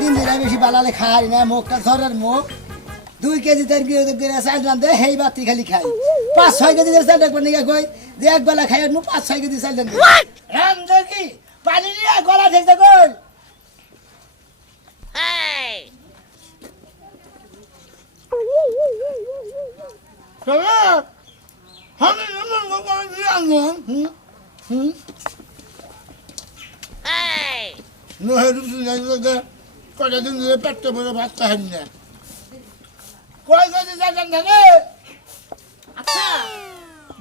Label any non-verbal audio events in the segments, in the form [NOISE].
দিন ধরে বেশি বালালে খাই না মুখটা ঝড়ের মুখ। দুই কেজি তার চাল রান্ধে সেই বাতি খালি খাই। পাঁচ ছয় কেজি চাল রাখবেন নাকি কই? যে এক বেলা খাই আর পাঁচ ছয় কেজি চাল রান্ধে রান্ধে কি? পানি নিয়ে গলা ঠেকতে কই? আমি হুম হুম নহেরু দিন ধরে পেটটা ভরে ভাত খাই না কয় কেজি চাল রান্ধে আচ্ছা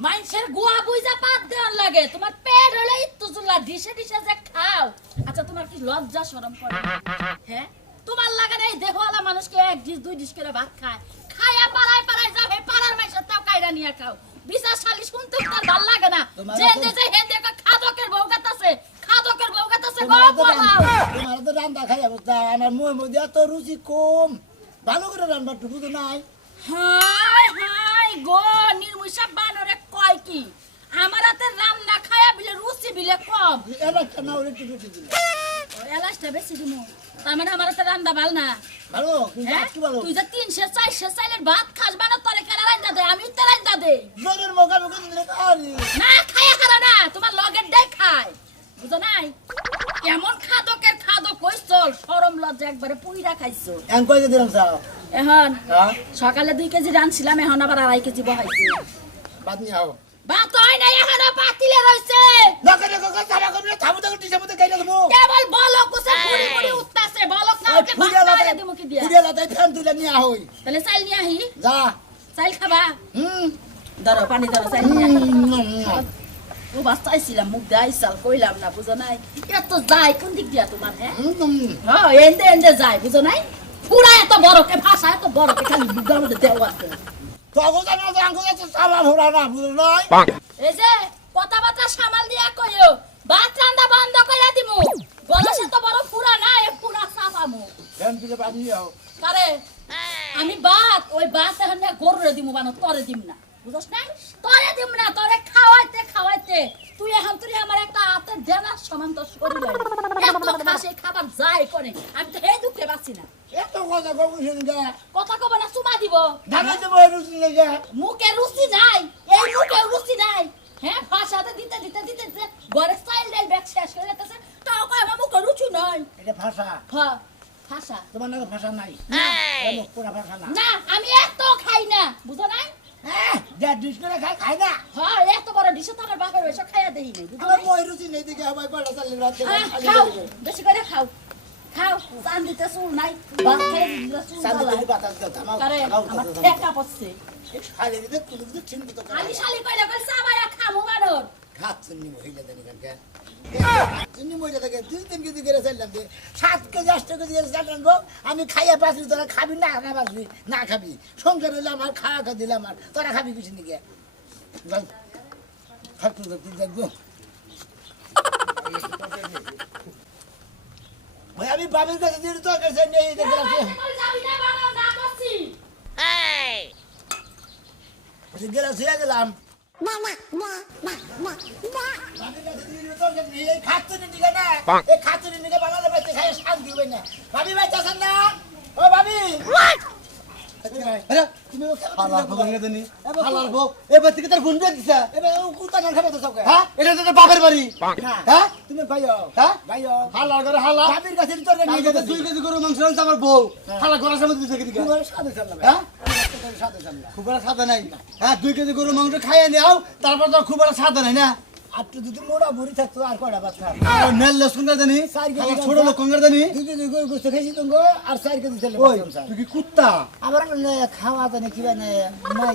মানুষের গুয়া বুঝা পাত দেওয়ার লাগে তোমার পেট হলে ইত্তু চুলা ডিশে ডিশে যে খাও আচ্ছা তোমার কি লজ্জা শরম করে হ্যাঁ তোমার লাগে না এই দেহওয়ালা মানুষকে এক ডিশ দুই ডিশ করে ভাত খায় খায়া পাড়ায় পাড়ায় হে পাড়ার মানুষের তাও কাইরা নিয়ে খাও বিচার শালি শুনতে তার ভালো লাগে না যে যে যে খাদকের বউ তো রান্না- খাই আমার মুখ মধ্যে এত রুচি কম। ভালো করে রান্না টুকু তো নাই। হাই হাই গো নির্মুষা বানরে কয় কি? আমার হাতে রান্না খায়া বিলে রুচি বিলে কম। এবার কেন ওর একটু রুচি দিলে। এলাচটা বেশি দিমু। তার মানে আমার হাতে রান্না ভালো না। ভালো? হ্যাঁ? যে তিনশো চারশো চাইলের ভাত খাস বানা তোরে কেন রান্না দে আমি তো রান্না দে জোরের মুখে না খায়া খারা না। তোমার লগের খায় বুঝো নাই? এমন খাদকের খাদক কই চল সরম লজ্জা একবারে পুইরা খাইছো। এম কয়ে দিলাম চাও এখন হ্যাঁ? সকালে দুই কেজি রানছিলাম এখন আবার আড়াই কেজি বহাইছি। বাদ নিয়ে আও। ভাত হয় নাই এখনও পাতিলে রয়েছে না করে করে তারা করে থামু তো টিসা মতে গাইলা দেবো। কেবল বলক উসে ফুড়ি ফুড়ি উঠতাছে বলক না ফুরিয়া ভাত লাতে দিমু কি দিয়া? ফুরিয়া লাতে ফ্যান তুলে নিয়ে হই তাহলে চাইল নিয়ে আহি। যা। চাইল খাবা। হুম। ধরো পানি ধরো চাইল নিয়ে আহি ও বাস চাইছিলাম মুখ দিয়ে কইলাম না বুঝো নাই? এত যায় কোন দিক দিয়া তোমার হ্যাঁ? হ্যাঁ এন্দে এন্দে যায় বুঝো নাই? পুরা এত বড়কে ভাষা এত বড়কে খালি মধ্যে দেওয়া এই যে কথাবার্তা সামাল দিয়া কইও ভাত রান্দা বন্ধ কইরা দিমু। গলসে তো বড় পুরা না এ পুরা সাফামু। আমি বাত ওই বাত এখন না গরুরে দিমু বানো তরে দিম না। বুঝছ না? তরে দিম না তরে খাওয়াইতে খাওয়াইতে। তুই এখন তুই আমার একটা হাতে দেনার সমান তোর এত খাসে খাবার যায় কোনে আমি তো এই দুঃখে বাঁচি না। এত কথা কম শুনি গে কথা কব না চুমা দিব। ধানা দেবো রুচি লেগে মুখে রুচি নাই এই মুখে রুচি নাই। হ্যাঁ ভাষাতে দিতে দিতে দিতে দিতে ঘরে স্টাইল ডাইল ব্যাগ শেষ করে যেতেছে। তাও কয় আমার মুখে রুচি নাই। এটা ভাষা। হ্যাঁ ভাষা। তোমার নাকি ভাষা নাই। মুখ পুরা ভাষা না। না আমি এত খাই না বুঝো নাই? হ্যাঁ যা ডিস করে খাই খাই না। হ্যাঁ এত বড় ডিশে তো আমার বাপের ওইসব খাইয়া দেই নাই আমার? মই রুচি নেই দেখে আমার কয়টা চাল রাখতে আহ, খাও বেশি করে খাও। খাও চান দিতে চুল নাই ভাত খাইয়ে দিলে চুল চাল জ্বালায়। দিতে বাতাস দাও আমার কথা ঠেকা পড়ছে। খালি দিতে চিন্তা তো খালি শালি কইলে কই সাবায়া খামু বানর। মহিলা মহিলা থেকে দুই তিন কেজি করে চাইলাম যে সাত কেজি আষ্ট কেজি করে চাল রাখব আমি খাইয়া বাঁচলি তোরা খাবি না না বাঁচবি না খাবি। সংসার হইলে আমার খাওয়া খা দিলে আমার তোরা খাবি কিছু নাকি দেখব ভাই আমি বাবির কাছে দিয়ে নেই দেখে না না গেলাম শুয়ে গেলাম। হ্যাঁ বাপের বাড়ি হ্যাঁ তুমি ভাইও হ্যাঁ? ভাইও হালার করে হালা ভাবির কাছে তোর দুই কেজি গরু মাংস আমার বউ হালা গলার সামনে চাল্লা হ্যাঁ? খুব একটা সাদা নাই। হ্যাঁ দুই কেজি গরু মাংস খাইয়ে নেও তারপর তো খুব একটা সাদা নাই না? আর তুই যদি মোড়া ভরি থাকতো আর কয়টা বাচ্চা আর মেল লসুন জানি? আমার ছোট। লোক কঙ্গার জানি? দুই কেজি গরু গোস্ত খেয়েছি তুমি আর চার কেজি ছেলে ওই তুই কি কুত্তা? মানে খাওয়া জানে কিবা নাই নাই।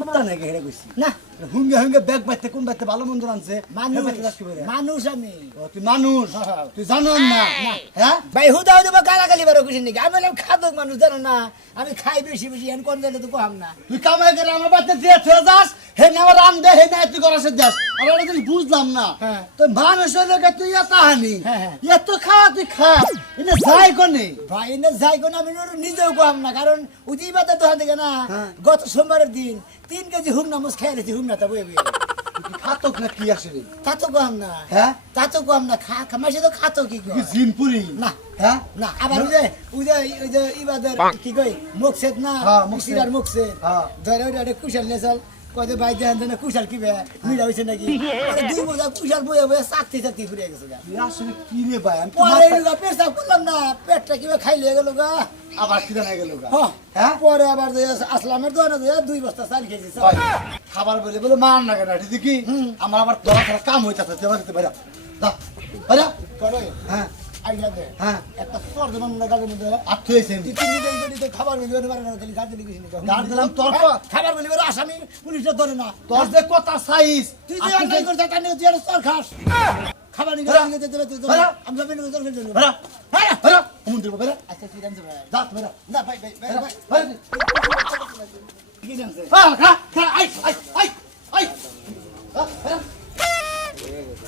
কুত্তা নাকি হেরে কইছি? না। হুঙ্গে হুঙ্গে ব্যাগ বাইতে কোন বাইতে? ভালো মন্দ আনছে মানুষ। হে বাইতে যাচ্ছি বলে। মানুষ আমি। তুই মানুষ। হ্যাঁ। তুই জানো না। হ্যাঁ? ভাই হুদাও দেবো গালাগালি বারো নাকি? আমি বললাম খাদক মানুষ জানো না? আমি খাই বেশি বেশি এখন কোন জায়গায় তো কম না। তুই কামাই করে আমার বাড়িতে দিয়ে থুয়ে যাস হে না আমার রাম দে হে না তুই করাসে যাস। আমার তুই বুঝলাম না হ্যাঁ। তো মানুষের লোকে তুই এত হানি? হ্যাঁ, হ্যাঁ। এত খাওয়া তুই খা। এনে যাই কোনে? ভাই না যাই কোন আমি নিজেও কম না কারণ উদি বাতা তো হাতে না হ্যাঁ। গত সোমবারের দিন তিন কেজি হুম নামুস খেয়ে রেছি হুম না তা বয়ে বয়ে। খাতক না কি আসলে তো কম না। হ্যাঁ? খাতক কম না খা খামাইছে তো খাতক কি কি জিনপুরি না। হ্যাঁ? না আবার ওই যে ওই যে ওই যে ইবাদের কি কই না? হ্যাঁ, হ্যাঁ। ধরে ওটা কুশল কুশাল নেছাল কয় ভাই দেন দেন কুশাল কি বে? মিলা হইছে নাকি? [LAUGHS] পরে দুই বোঝা কুশাল বইয়া বইয়া চাকতি চাকতি ঘুরে গেছে গা। আসলে কি রে ভাই? আমি তো পরে পেশাব করলাম না পেটটা কীভাবে খাইলে গেল গা? আবার খিদে না গেল গা। হ্যাঁ? পরে আবার যে আসলামের দোকানে যে দুই বস্তা চাল খেয়েছি খাবার বলে বলে মান না কেন ঠিক কি আমার আবার দরা কাম হইতাছে দেবা দিতে করে। হ্যাঁ। আইয়া দে। হ্যাঁ। একটা পর দেবেন না গালের মধ্যে তুই তিন দিন খাবার না দিলি কিছু দিলাম তোর হ্যাঁ, খাবার বলি পারে আসামি পুলিশটা ধরে না। তোর যে কথা সাইজ তুই যে অন্যায় করছিস তার নিয়ে তুই আর তোর খাস। খাবার নিয়ে হ্যাঁ। গেলে দিতে দিতে দিতে হ্যাঁ। আমি যাবেন না তোর খেতে বাইরা হ্যাঁ। বাইরা হুমুন দিব আচ্ছা ঠিক আছে ভাই। যা বাইরা না ভাই ভাই ভাই ভাই। কি জানছে? হ্যাঁ খা খা আই আই আই আই বাইরা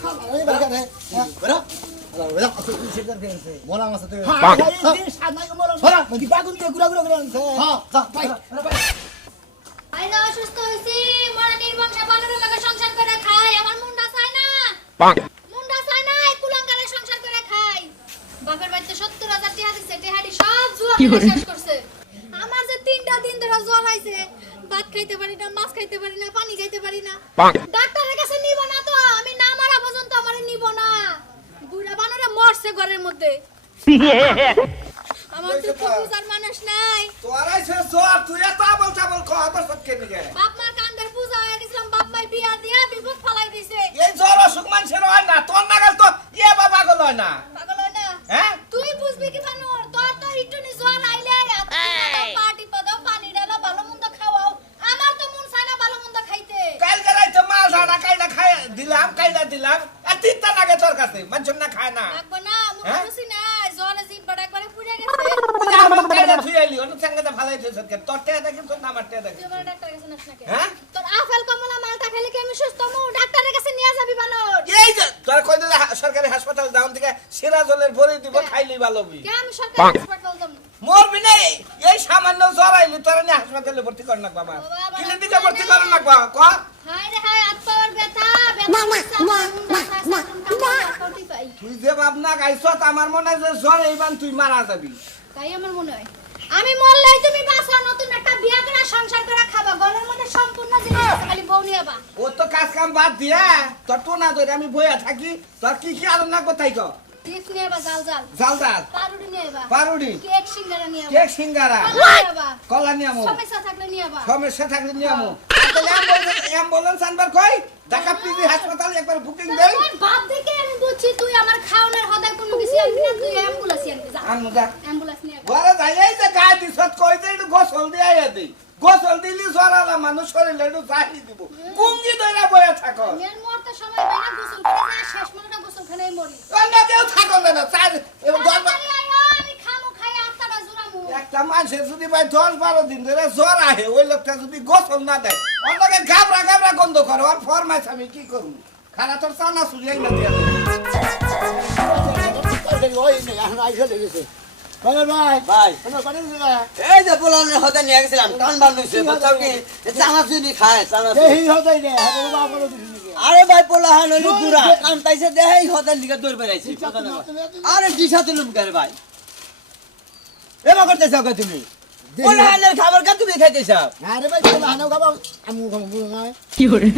খাবার ওই বাগা রে হ্যাঁ বাইরা বাইরা পুলিশের দরকার আছে মোলা মাছ বাগুন দিয়ে আনছে হ্যাঁ যা ভাই আইনা অসুস্থ মরা নির্বংশে লগে সংসার করে? খাই আমার মুন্ডা চায় না মুন্ডা চায় না এই কুলাঙ্গারে সংসার করে খাই বাপের বাড়িতে সত্তর হাজার টিহা দিচ্ছে সব জুয়া শেষ করছে আমার যে তিনটা দিন ধরে জ্বর হয়েছে ভাত খাইতে পারি না মাছ খাইতে পারি না পানি খাইতে পারি না। ডাক্তারের কাছে নিব না তো আমি না মারা পর্যন্ত আমার নিব না বুড়া বানরে মরছে ঘরের মধ্যে আমার তো বুঝার মানুষ নাই। তোরাই সে জ্বর তুই এত আবল চাবল খাওয়া তোর সবকে নিকে বাপ মার কান্দের পূজা হয়ে গেছিলাম বাপ মাই বিয়া দিয়া বিপদ ফালাই দিছে। এই জ্বর অসুখ মানুষের হয় না তোর নাগাল তো ইয়ে বা পাগল হয় না? পাগল হয়? না হ্যাঁ তুই বুঝবি কি বানুর? তোর তো একটু নি জ্বর আইলে পার্টি পাদাও পানি ডালা ভালো মন্দ খাওয়াও। আমার তো মন চায় না ভালো মন্দ খাইতে। কালকে রাইতে মাল ঝাড়া কাইটা খাই দিলাম কাইটা দিলাম। আর তিনটা লাগে তোর কাছে মানুষের না খায় না রাখব না মন হ্যাঁ? খুশি না জ্বরে জিভ বড় একবারে পুড়ে গেছে আমার কাইটা থুই আইলি অন্য সঙ্গে কেন তোর টেয়া দেখি তোর নামার টেয়া দেখি তুই ডাক্তার কাছে নাস নাকি হ্যাঁ? তোর আপেল কমলা মালটা খাইলে কি আমি সুস্থ? মু ডাক্তারের কাছে নিয়ে যাবি বানর। এই যে তোর কই দিলে সরকারি হাসপাতাল যাওন থেকে সিরাজলের ভরে দিব খাইলি ভালো বি কে আমি সরকারি হাসপাতাল যাব? মরবি না। এই- সামান্য জ্বর আইলি তোরা নিয়ে হাসপাতালে ভর্তি কর না বাবা ক্লিনিকে ভর্তি কর না বাবা ক? হায় রে হায় হাত পাওয়ার ব্যথা তুই যে ভাবনা গাইছ আমার মনে হয় যে জ্বর এইবার তুই মারা যাবি। তাই আমার মনে হয়। আমি মরলেই তুমি বাঁচো নতুন একটা বিয়া করে সংসার করে খাবা। ঘরের মধ্যে সম্পূর্ণ জিনিস আছে, খালি বউ নিয়ে বা ও তো কাজ কাম বাদ দিয়া তোর তো না ধরে আমি বইয়া থাকি। তোর কি কি আলো না কোথায় ক চিপস নিয়ে বা জাল জাল। জালদার পাউরুটি নিয়ে বা পারুডি কেক সিঙ্গারা নিয়ে বা কেক সিঙ্গারা? কলা নিয়ে সমস্যা থাকলে নিয়ে বা সমস্যা থাকলে তাহলে অ্যাম্বুলেন্স আনবার কই? ঢাকা পিজি হাসপাতাল একবার বুকিং দেই। বাপ দেখে আমি বুঝছি তুই আমার খাওনের হদায় কোনো কিছু আনবি না তুই অ্যাম্বুলেন্স আনবি যা। আনমু যা। অ্যাম্বুলেন্স বা ঘরে যাইলেই যে গায়ে দিছত কই যে একটু গোসল দিয়ে দিই গোসল দিলি জরালা মানুষ শরীরে একটু চাহি দিব গুঙ্গি ধরে বয়ে থাকো মেয়ের মরতে সময় না গোসল করে যায় শেষ মনে গোসল খানায় মরি অন্য কেউ থাকো না চার আমি খামু খাই আত্মাটা জুড়ামু একটা মানুষের যদি ভাই দশ বারো দিন ধরে জ্বর আহে ওই লোকটা যদি গোসল না দেয় অন্যকে ঘাবড়া ঘাবড়া গন্ধ করে ওর ফরমাইশ আমি কি করব খানা তোর চানা সুরিয়াই না দিয়ে ওই নেই এখন আইসা লেগেছে ভাই ভাই এই যে পোলানের হতে নিয়ে গেছিলাম টান বান্ধছে বুঝছ কি চানাচুরি খায় চানাচুরি। দেহি হতাই দে হাতে করে নাকি আরে ভাই পোলা হান হইল গুড়া কান তাইছে দেহাই হতে লিগে দৌড় বেড়াইছি আরে দিশা তুলুম করে ভাই। এমা করতেছ কে তুমি? পোলা হানের খাবার কা তুমি খাইতেছ। আরে ভাই তোলা হানাও খাবা আমু খাব বুঝো না। পোলা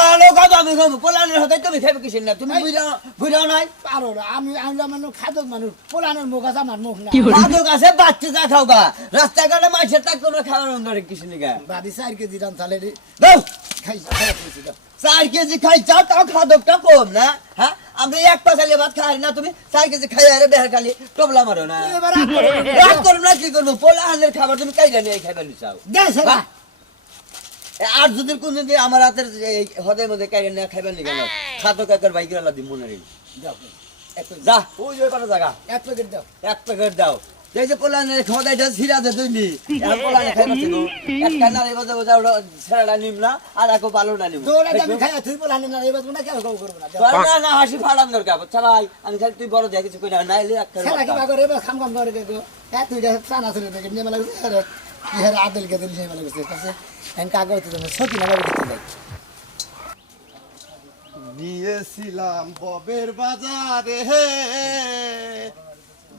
হানো খাব আমি খাব পোলা হানের হতে তুমি খাইবে কিসের না? তুমি বুঝা বুঝা নাই? পারো না আমি আমি মানুষ খাদক মানুষ পোলানের মুখ আছে আমার মুখ না মাদক আছে বাচ্চা খাও গা রাস্তাঘাটে মাইছে তাক তোমরা খাবার অন্ধরে কিছু নিগা? বাড়ি চার কেজি দাম তাহলে রে। দাও। খাই চার কেজি খাই চাও তাও খাদকটা কম না? হ্যাঁ? আমরা এক পাশালি ভাত খাই না তুমি? চার কেজি খাই আরে বেহার খালি টবলা মারো না। রাগ করো কি করব? পোলা খাবার তুমি কাইলা নিয়ে খাইবার চাও দে সেরা আর যদি কোন দিন আমার হাতের এই হদের মধ্যে কাইলা নিয়ে খাইবার নিয়ে গেল খাদক একের বাইকের আলাদা মনে এক প্যাকেট যা। ওই যে পাটা জায়গা? এক প্যাকেট দাও। এক প্যাকেট দাও। এই যে পোলানের খদাইটা ছিড়া দে তুমি এখন পোলানে খাইবার ছিল একটা নারী বাজা বাজা ওটা ছেড়াটা নিম না আর একো বালুটা নিম। দৌড়া আমি খাই তুই পোলানের না এবার তোমরা কেউ কেউ করব না। না না হাসি ফাড়ান দরকার। বুঝছা আমি খালি তুই বড় দেখে কিছু কই না নাইলে একটা সেরা কি বাগরে খাম খাম করে গেছো হ্যাঁ তুই যা চানা ছিল দেখে নিয়ে মেলা গেছে হারে আদেল কে নিয়ে মেলা গেছে কাছে এন কাগজ তো তুমি সত্যি না বাবু দিতে যাই নিয়েছিলাম ববের বাজারে হে।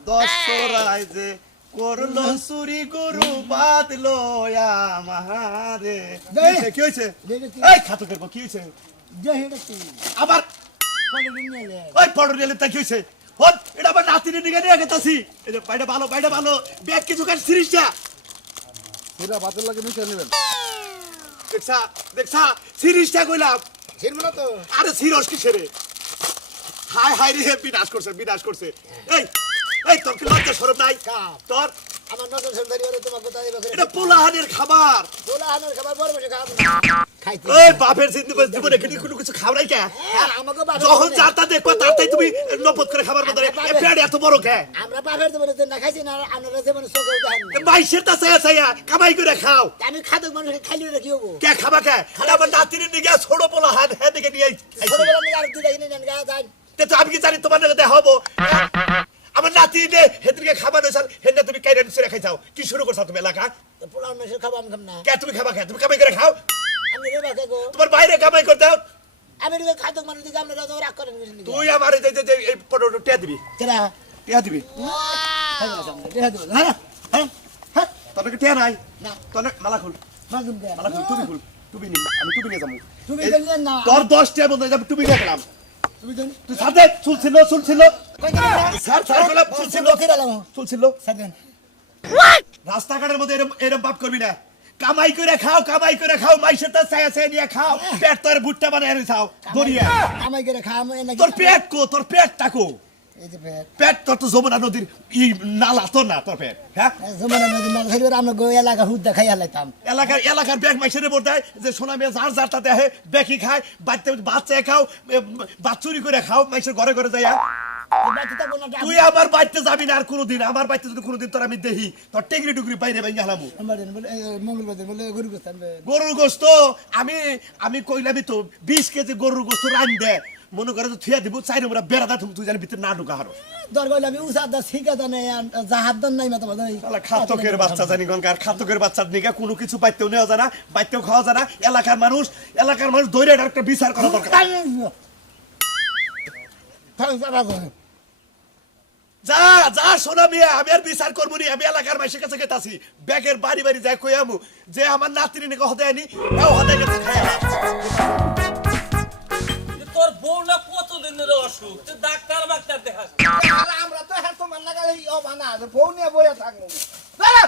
দশরায় যে করল চুরি গরু বাঁধলো আমারে। কি হয়েছে, এই খাতকের বউ, কি হয়েছে? আবার ওই পড়ো রেলে তা কি হয়েছে? এটা আমার নাতিনি নিয়ে গেতাছি এই যে বাইরে ভালো বাইরে ভালো। ব্যাগ কিছু কাজ সিরিজটা সেটা বাতের লাগে মিশে নেবেন। দেখছা দেখছা সিরিজটা কইলাম। ছিড়ব না তো। আরে সিরস কি ছেড়ে হাই হাই রে বিনাশ করছে বিনাশ করছে। এই এই তোর কি লজ্জা সরব নাই? তোর আমার নজর সন্ধারি তোমার কোথায় এবার এটা পোলাহানের খাবার। আমার খাবার বড় বসে খাব বাপের জীবনে কোনো কিছু খাওয়াই কে? হ্যাঁ, আমাকে যখন দেখবা তুমি নপদ করে খাবার মতো পেট এত বড় কে? আমরা বাপের দেবেন না খাইছি না আপনারা যেমন চোখেও দেখেন না। তা চাইয়া চাইয়া কামাই করে খাও। আমি খাদক মানুষকে খাইলে কি হব? কে খাবা কে? আমার দিকে ছোট হ্যাঁ দিকে নিয়ে আইছি। ছোটবেলা আর দুটা কিনে নেন গা যান তো আমি কি জানি তোমার নাকি দেখা হব? আমার নাতি নে হেদিকে খাবার হয়েছে হেদিকে তুমি কাইরে নিচে খাই যাও। কি শুরু করছ তুমি এলাকা? পোলাও মেশে খাব আমি না। কে তুমি খাবা কে? তুমি কামাই করে খাও। আমি রে বাকে গো। তোমার বাইরে কামাই করতে দাও আমি রে খাদক মানুষ দিকে তো রাগ করেন বুঝলি তুই আমার এই যে- যে- যে এই পনেরো টিয়া দিবি। কেরা টিয়া দিবি। হ্যাঁ দেখ দেব। হ্যাঁ হ্যাঁ হ্যাঁ। তোর নাকি টিয়া নাই? না। তোর মালা খুল। দে মালা খুল টুপি খুল। টুপি নি আমি টুপি নিয়ে যাব। তুমি এই- না। তোর দশ টিয়া বন্ধু যাব টুপি নিয়ে গেলাম। তুমি দেন তুই সাথে চুলছিল চুলছিল কই গেলা স্যার স্যার দিলাম চুলছিল সাদেন রাস্তাঘাটের মধ্যে এরম এরম বাপ করবি না। কামাই করে খাও কামাই করে খাও মাইসে তার ছায়া ছায়া নিয়ে খাও। পেট তোর ভুট্টা বানায় খাও দরিয়া কামাই করে খাও তোর পেট কো তোর পেট টাকো পেট। পেট তোর তো যমুনা নদীর ই নালা তোর না তোর পেট হ্যাঁ? জমানা মধ্যে মাল খাইলে আমরা গো এলাকা হুদ দেখাই হালাইতাম এলাকার এলাকার ব্যাগ মাইসের উপর দেয় যে সোনা মেয়ে যার যারটা দেয় ব্যাগই খায় বাচ্চা বাচ্চা খাও বাচ্চুরি করে খাও মাইসের ঘরে ঘরে যাইয়া। তুই আমার বাড়িতে যাবি না আর কোনোদিন আমার বাড়িতে যদি কোনোদিন তোর আমি দেখি তোর টেকরি টুকরি বাইরে গরুর গোস্ত আমি আমি কইলামই তো বিশ কেজি গরুর গোস্ত রান দে। মনে করে তো থুয়া দিব চাই আমরা বেড়াদা তুমি তুই জানি ভিতরে না ঢুকা হারো। দর গইলে আমি উসাদ দা শিখা দা নাই জাহাদ দন নাই মাতা বাদাই শালা খাতকের বাচ্চা জানি গনকার খাতকের বাচ্চার নিকা কোনো কিছু পাইতেও নেওয়া যায় না বাইতেও খাওয়া যায় না। এলাকার মানুষ এলাকার মানুষ এটার একটা বিচার করা দরকার। যা যা শোনা মিয়া আমি আর বিচার করব নি আমি এলাকার মাইসের কাছে গেতাছি। ব্যাগের বাড়ি বাড়ি যাই কই আমু। যে আমার নাতিনি নিকে হতে আনি এও হতে গেছে। খাই তোর বউ না কতদিন ধরে অসুখ? তুই ডাক্তার বাক্তার দেখাস হ্যাঁ। আর আমরা তো হ্যাঁ তোমার লাগালে ও বানা বউ নিয়ে বইয়া থাকব। হ্যাঁ?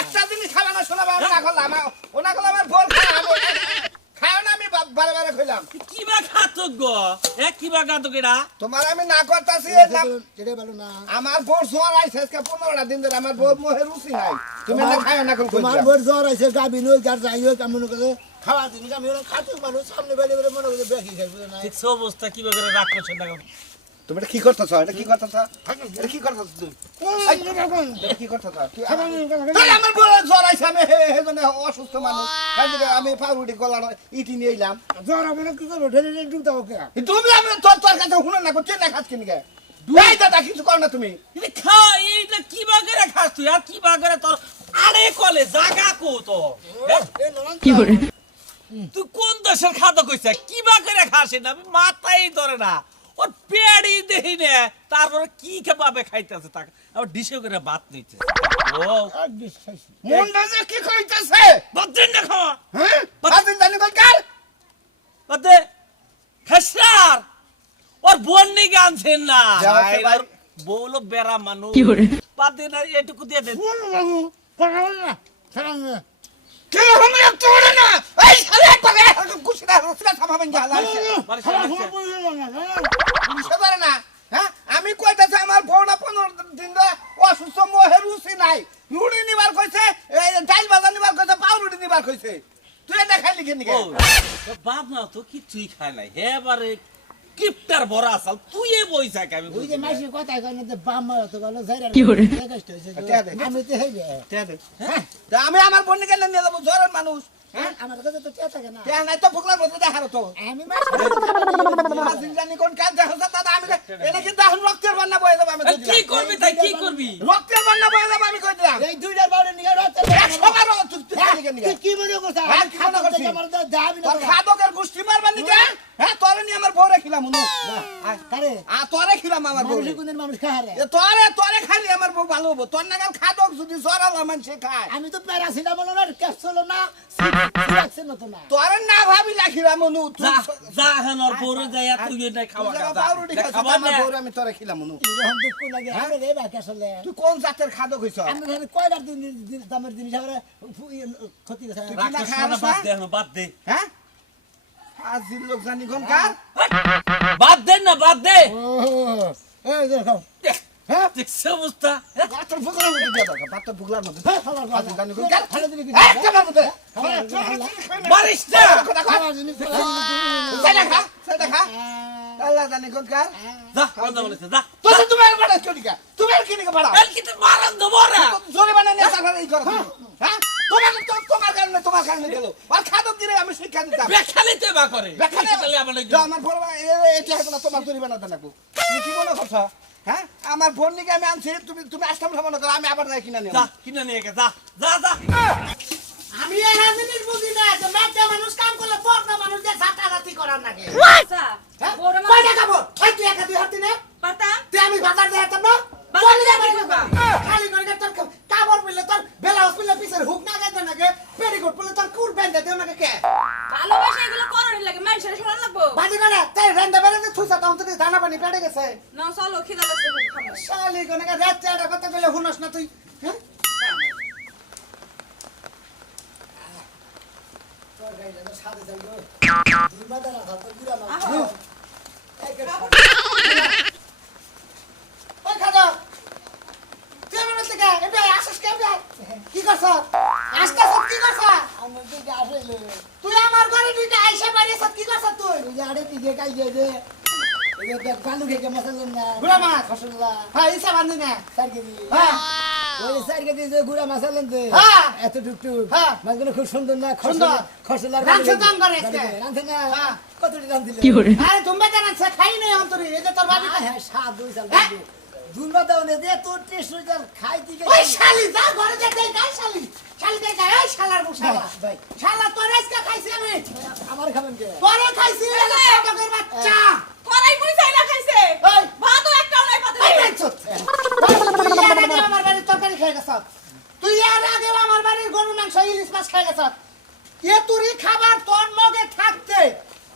একটা জিনিস খাবা না শোনাবে আমি না করলাম ওনা করলাম আমার বোন খাও না আমি বা- বারে বারে খইলাম। কিবা খাতক গো? এ কিবা খাতক এটা তোমার আমি না করতাছি যেটা ভালো না। আমার বোর জ্বর আইছে আজকে পনেরোটা দিন ধরে আমার বোর মুখে রুচি নাই। তুমি না খাও না তোমার বড় জ্বর আছে গাবি নই গার যাই হোক আমি করে খাওয়া আমি খাতে মানুষ সামনে বেলে বেলে মনে করে বেশি খাই বুঝে না ঠিক অবস্থা কিবা করে রাগ করছে না তুমি এটা কি করতেছ? এটা কি করতেছ? এটা কি করতেছ তুমি? এই, এটা কি করতেছ? তুই তাহলে আমার বড় জ্বর আইছে আমি হে হে জন্য অসুস্থ মানুষ। জন্য আমি পাউরুটি গলার ইটি নিয়ে এলাম। জ্বর আমি কি করব? ঢেলে ঢেলে ডুবতে ওকে তুমি আমি তোর তোর কাছে শুনো না করছি না খাচ্ছি কিনকে এই দাদা কিছু কর না তুমি। খা এইটা কিবা করে খাস তুই? আর কিবা করে তোর? আরে কলে জাগা কো তো। কি করে তুই কোন দেশের খাদ্য কইছে কিবা করে খাস না আমি মাথাই ধরে না। ওর পেড়ি দেহি নে। তারপরে কি খেপাবে খাইতেছে তাকে? আবার ডিশে করে ভাত নিচ্ছে ও। মনটা যে কি কইতাছে? বদিন দেখো হ্যাঁ? আদিন জানি বল কার? বদে খাসার! ওর বোন নি। গানছেন না। বউলো বেড়া। মানুষ। বাদে না এটুকু দিয়ে দে। কে না। এই শালা পালে রসলা সামাবেন না হ্যাঁ? আমি কইতাছি আমার বউটা পনেরো দিন ধরে অসুস্থ মোহে রুচি নাই। রুটি নিবার কইছে এই ডাইল বাজার নিবার কইছে পাউ রুটি নিবার কইছে। তুই এটা খাইলি কেন বাপ মা তো কিছুই খায় নাই। এবারে কিপটার বড় আসাল তুই এ বই থাকে আমি ওই যে না। মাসি কথা কয় যে বাম মারা তো গেল যাইরা কি করে আমি তো হেই হ্যাঁ? তা আমি আমার বোনকে নিয়ে যাব জ্বরের মানুষ। হ্যাঁ? আমার কাছে তো টিয়া থাকে না। তে নাই তো ফুকলার মধ্যে দেখারো তো আমি মাছ জিন্দানি কোন কাজ দেখো দাদা আমি এটা কিন্তু এখন রক্তের বান্না বয়ে যাব আমি কি করবি তাই? কি করবি? রক্তের বান্না বয়ে যাব আমি কই দিলাম। এই দুইটা বারে নিয়ে রাতে একশো বারো তুই তুই খালি কেন তুই কি মনে করছ হ্যাঁ, মনে করছি? আমার দাবি না তোর। খাদকের আ তোরে খিলাম আমার বউ মানুষ এ তোরে তোরে খাইলে আমার বউ ভালো হব। তোর নাগাল খাদক যদি জরালা মানুষে খায়। আমি তো প্যারাসিটামল না ক্যাপসুল না তো না। তোরে না ভাবি রাখিলাম অনু যা যা হেন ওর বউরে যাইয়া তুই নাই খাওয়া খাওয়া আমার বউরে আমি তোরে খিলাম অনু এরকম দুঃখ লাগে আমি রে বা ক্যাপসুলে তুই কোন জাতের খাদক হইছ? আমি ধরে কয়বার দিন দিন দামের জিনিস আবার ক্ষতি গেছে তুই না খাওয়া বাদ দে বাদ দে। হ্যাঁ? আজির লোক জানি কোন কার বাদ দে না বাদ দে। এই দেখো হ্যাঁ দেখছে অবস্থা? বাতর ফুকলার মধ্যে দিয়া দাও বাতর ফুকলার মধ্যে। হ্যাঁ আজির জানি কোন কার খাবার দিবি এই কেমন মধ্যে মারিস না। সেটা খা সেটা খা আল্লাহ জানি কোন কার যা কথা বলেছে যা। তো তুমি আর বাড়া চলি কা তুমি আর কিনে বাড়া এল কিন্তু মারান দেবো জোরে বানা নিয়ে এই করো হ্যাঁ তোমার তো- তোমার কারণে তোমার কারণে গেল। আর খাদক দিলে আমি শিক্ষা দিতাম। বেখালিতে বা করে। বেখানে বেখালি আমার আমার ফোন এটা হতো না তোমার তৈরি বানাতে লাগবো তুমি কি মনে করছ হ্যাঁ? আমার ফোন নিকে আমি আনছি তুমি তুমি আসলাম মনে করো আমি আবার যাই কিনা নিয়ে যা কিনে নিয়ে গে যা যা যা। আমি এই জিনিস বুঝি না যে মেটে মানুষ কাম করলে পর্দা মানুষ যে ঝাঁটাঝাঁটি করার নাকি? আচ্ছা বড় মা কয়টা কাপড়? ওই তুই একা দুই হাতি নে? পাতাম তুই আমি বাজার দিয়ে যেতাম না? দিয়ে যাবে খালি তখন তুই দানা পানি পেটে গেছে। না চলো খিদা লাগছে শালি কোনে রাত চাটা কথা কইলে হুনস না তুই হ্যাঁ? কে? করছ? আজকে কি করছ? তুই আমার ঘরে দুইটা আইসা বাইরে কি করছ তুই? আড়ে দিকে কাই খেকে মশলা না গুড়া মাছ ফসল্লা হ্যাঁ ইসা বান্ধি না সার কেজি হ্যাঁ ওই সার কেজি যে গুড়া মশলা দে হ্যাঁ এত টুকটুক মাছগুলো খুব সুন্দর না সুন্দর খসলার রাঁধছে দাম করে রাঁধছে না কতটি দাম দিলে কি করে আরে তুমি জানাচ্ছে খাই নাই অন্তরি এই যে তোর বাড়ি হ্যাঁ সাত দুই সাল দুর্বা দাও নে দে তোর টেস্ট রেজাল্ট খাই দিকে ওই শালি যা ঘরে যা দেই গাই শালি। শালি দেই গাই শালার মুশালা ভাই শালা তোর আজকে খাইছি আমি। আমার খাবেন কে? তোরে খাইছি এলা কাকের বাচ্চা করাই মুই চাইলা খাইছে ওই ভাতও একটা নাই পাতে এই বাইচত তুই আর আগে আমার বাড়ির তরকারি খেয়ে গেছ তুই আর আগে আমার বাড়ির গরু মাংস ইলিশ মাছ খেয়ে গেছ এ তুরি খাবার তোর লগে থাকতে।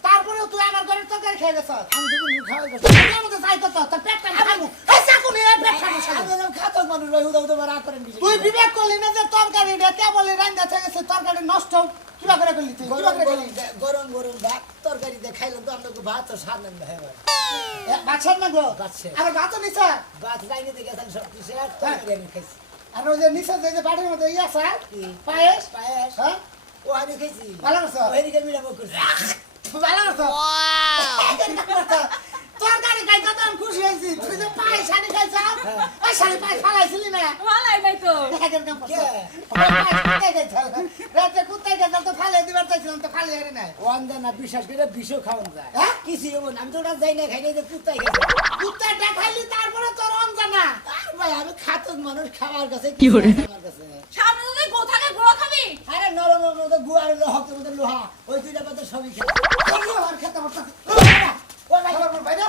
তারপরেও তুই আমার ঘরের তরকারি খেয়ে গেছ। আমি তো কোনো খাওয়াই গেছ আমাকে যাইতো তো তোর পেটটা খাব। এই চাকু নিয়ে পেট খাব। আমি তো খাতক মানুষ ভাই উদা উদা রাগ করেন তুই বিবেক করলি না যে তরকারি রে কেবল রান্দা থেকে গেছে তরকারি নষ্ট। কিবা করে করলি তুই? কিবা করে করলি? গরম গরম ভাত তরকারি দিয়ে খাইলে তো আমরা ভাত তো স্বাদ লাগবে হ্যাঁ। বাচ্চার না গো? বাচ্চা। আবার ভাতও নিছা? ভাত লাইনে দিয়ে গেছেন সব কিছু আর তরকারি আমি খাইছি। আর ওই যে নিচে যে বাড়ির মধ্যে ইয়া স্যার পায়েস? পায়েস। হ্যাঁ? ও আমি খাইছি ভালো করছ? ওইদিকে মিলামো করছি। ভালো করছ? তরকারি খাইছো তো আমি খুশি হয়েছি। তুই যে পায়েস শাড়ি খাইছ ওই শাড়ি পায়েস ফালাইছিলি না? নাই তো। রাতে তো ফালাই দিবার চাইছিলাম তো ফালাই হারি নাই। ওয়ান্দা না বিশ্বাস করে বিষও খাওয়ান যায়। হ্যাঁ? কিছু এমন আমি তো ওটা যাই না খাই না যে কুত্তাই গেছে। কুত্তাটা খাইলি তারপরে তোর অঞ্জানা। আর ভাই আমি খাতক মানুষ খাওয়ার কাছে কি করে? আমার কাছে? সামনে গো খাবি আরে নরম মতো গুয়ার লোহকের লোহা। ওই দুইটা পাতা সবই খাই আর খেতে পারতাম ও ভাই। ভাইরা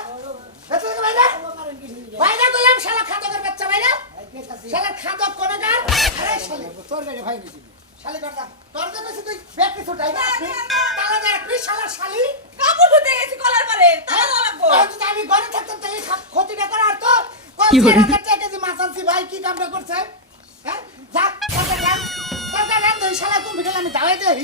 ভাইরা মারেন কিছু নেই। ভাইরা বললাম শালা খাদকের বাচ্চা ভাইরা এই শালা খাদক কোন গার আরে শালি তরকারি ভাই নিয়েছি শালি করতা তোর যে বেশি তুই ব্যাগ কিছু টাই না তালা দে তুই শালা শালি। কাপড় ধুতে গেছি কলার পারে তাহলে লাগবো। আমি ঘরে থাকতাম তাহলে ক্ষতিটা করার তো। কি করে মাছ আনছি ভাই কি কামটা করছে? তুই শালা গেলে আমি দাওয়াই দেই।